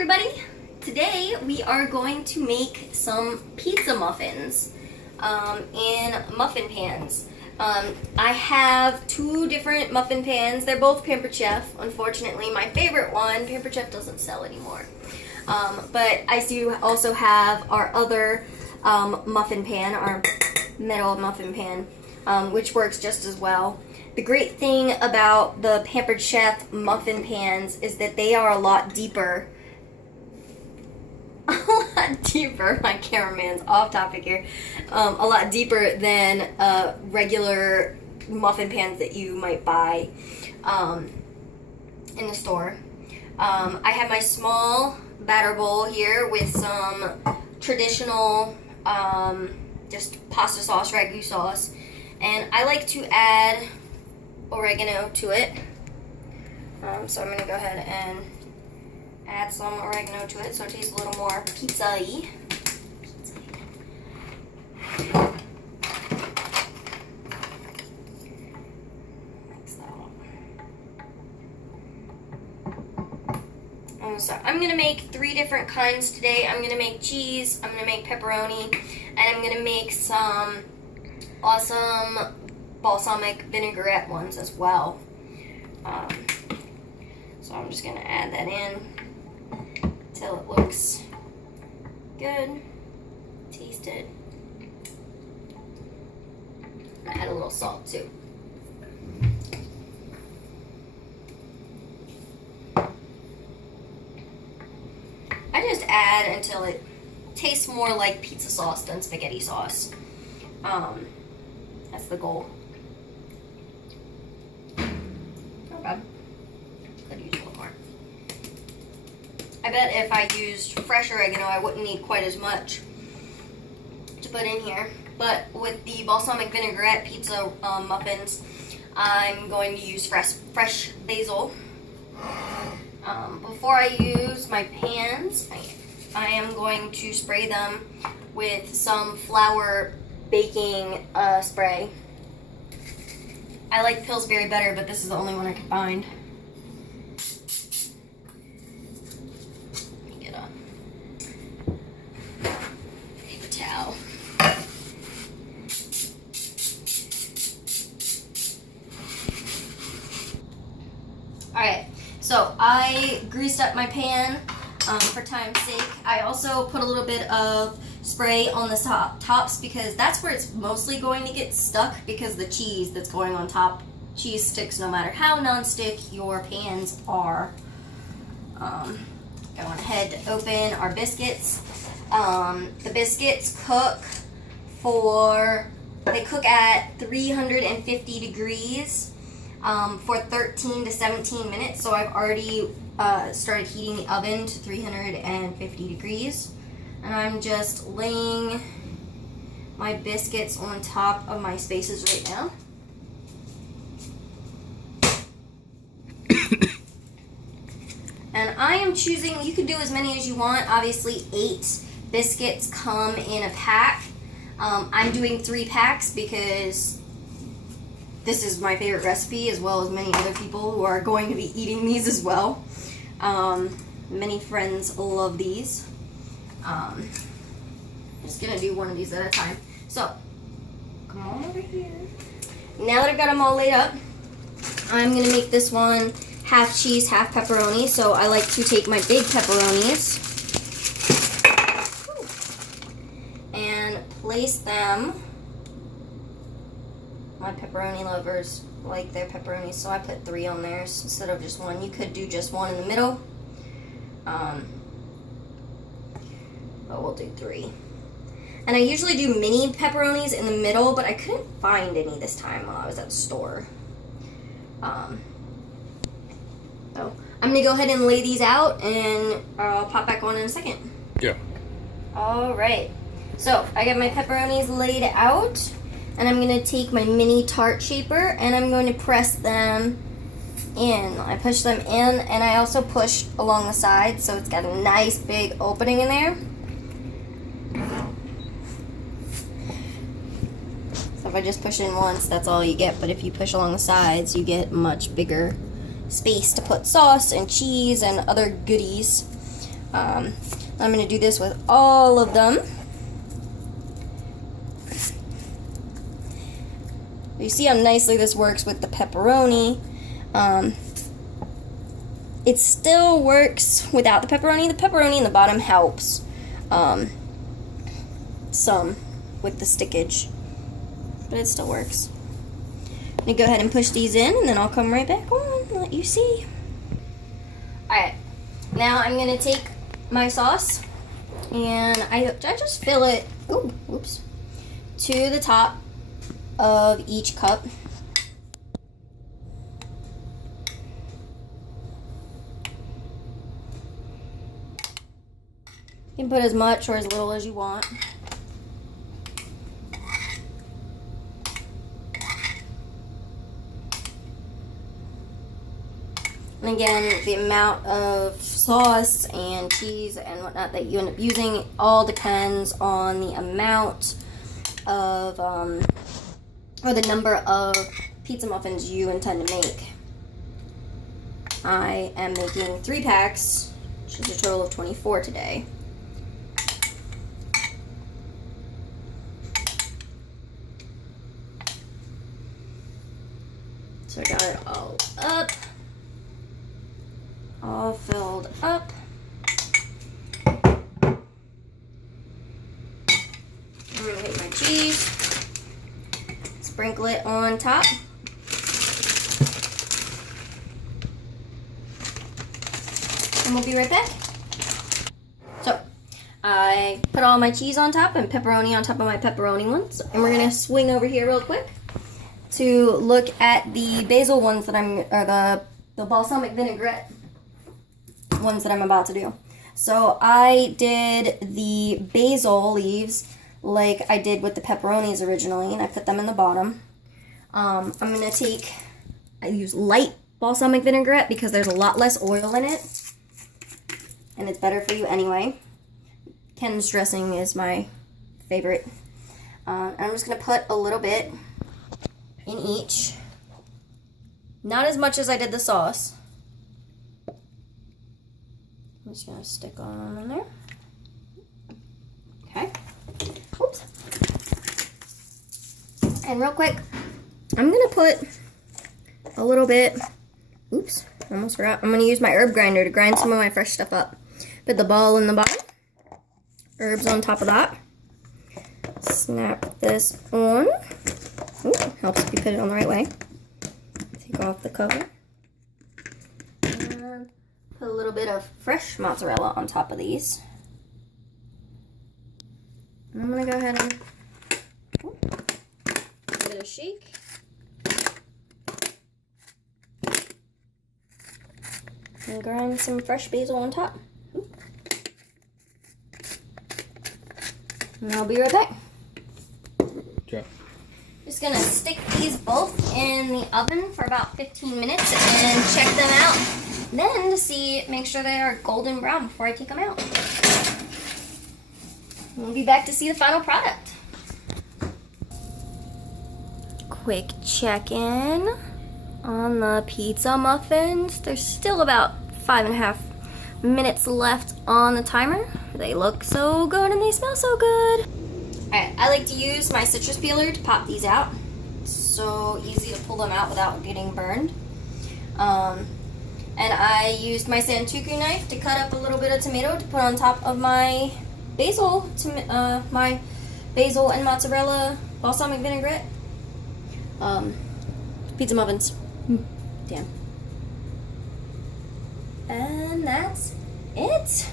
everybody! Today we are going to make some pizza muffins in muffin pans. I have two different muffin pans. They're both Pampered Chef. Unfortunately, my favorite one, Pampered Chef doesn't sell anymore. But I do also have our other muffin pan, our metal muffin pan, which works just as well. The great thing about the Pampered Chef muffin pans is that they are a lot deeper. My cameraman's off topic here. A lot deeper than regular muffin pans that you might buy in the store. I have my small batter bowl here with some traditional just pasta sauce, ragu sauce, and I like to add oregano to it. So I'm going to go ahead and add some oregano to it so it tastes a little more pizza-y. Mix that up. So I'm going to make 3 different kinds today. I'm going to make cheese, I'm going to make pepperoni, and I'm going to make some awesome balsamic vinaigrette ones as well. So I'm just going to add that in until it looks good. Taste it. And add a little salt too. I just add until it tastes more like pizza sauce than spaghetti sauce. That's the goal. Okay. Could use a little more. I bet if I used fresh oregano, I wouldn't need quite as much to put in here. But with the balsamic vinaigrette pizza muffins, I'm going to use fresh basil. Before I use my pans, I am going to spray them with some flour baking spray. I like Pillsbury better, but this is the only one I could find. Let me get a paper towel. Alright, so I greased up my pan for time's sake. I also put a little bit of spray on the tops because that's where it's mostly going to get stuck, because the cheese that's going on top, cheese sticks no matter how non-stick your pans are. Going ahead to open our biscuits. The biscuits cook at 350 degrees for 13 to 17 minutes. So I've already started heating the oven to 350 degrees. And I'm just laying my biscuits on top of my spaces right now. And I am choosing, you can do as many as you want. Obviously 8 biscuits come in a pack. I'm doing 3 packs because this is my favorite recipe, as well as many other people who are going to be eating these as well. Many friends love these. I'm just gonna do one of these at a time. So, come on over here. Now that I've got them all laid up, I'm gonna make this one half cheese, half pepperoni. So I like to take my big pepperonis and place them. My pepperoni lovers like their pepperonis, so I put 3 on theirs instead of just 1. You could do just 1 in the middle. But we'll do 3. And I usually do mini pepperonis in the middle, but I couldn't find any this time while I was at the store. So I'm gonna go ahead and lay these out, and I'll pop back on in a second. Yeah. Alright, so I got my pepperonis laid out, and I'm gonna take my mini tart shaper and I'm going to press them in. I push them in, and I also push along the side, so it's got a nice big opening in there. So if I just push in once, that's all you get, but if you push along the sides, you get much bigger space to put sauce and cheese and other goodies. I'm going to do this with all of them. You see how nicely this works with the pepperoni. It still works without the pepperoni. The pepperoni in the bottom helps some with the stickage, but it still works. I'm going to go ahead and push these in, and then I'll come right back on and let you see. Alright, now I'm going to take my sauce, and I just fill it, to the top of each cup. You can put as much or as little as you want. And again, the amount of sauce and cheese and whatnot that you end up using all depends on the amount of, or the number of pizza muffins you intend to make. I am making 3 packs, which is a total of 24 today. So I got it all up, all filled up. I'm gonna take my cheese, sprinkle it on top. And we'll be right back. So, I put all my cheese on top and pepperoni on top of my pepperoni ones. And we're gonna swing over here real quick to look at the basil ones that the balsamic vinaigrette ones that I'm about to do. So I did the basil leaves like I did with the pepperonis originally, and I put them in the bottom. I'm gonna I use light balsamic vinaigrette because there's a lot less oil in it, and it's better for you anyway. Ken's dressing is my favorite. I'm just gonna put a little bit in each. Not as much as I did the sauce. I'm just gonna stick on in there. Okay. Oops. And real quick, I'm gonna put a little bit, oops, almost forgot. I'm gonna use my herb grinder to grind some of my fresh stuff up. Put the ball in the bottom, herbs on top of that. Snap this on. Ooh, helps if you put it on the right way. Take off the cover. And put a little bit of fresh mozzarella on top of these. And I'm going to go ahead and give it a shake. And grind some fresh basil on top. And I'll be right back. Yeah. Just gonna stick these both in the oven for about 15 minutes and check them out. Then to make sure they are golden brown before I take them out. We'll be back to see the final product. Quick check-in on the pizza muffins. There's still about 5.5 minutes left on the timer. They look so good and they smell so good. Alright, I like to use my citrus peeler to pop these out. It's so easy to pull them out without getting burned. And I used my Santoku knife to cut up a little bit of tomato to put on top of my basil, and mozzarella balsamic vinaigrette. Pizza muffins. Damn. And that's it.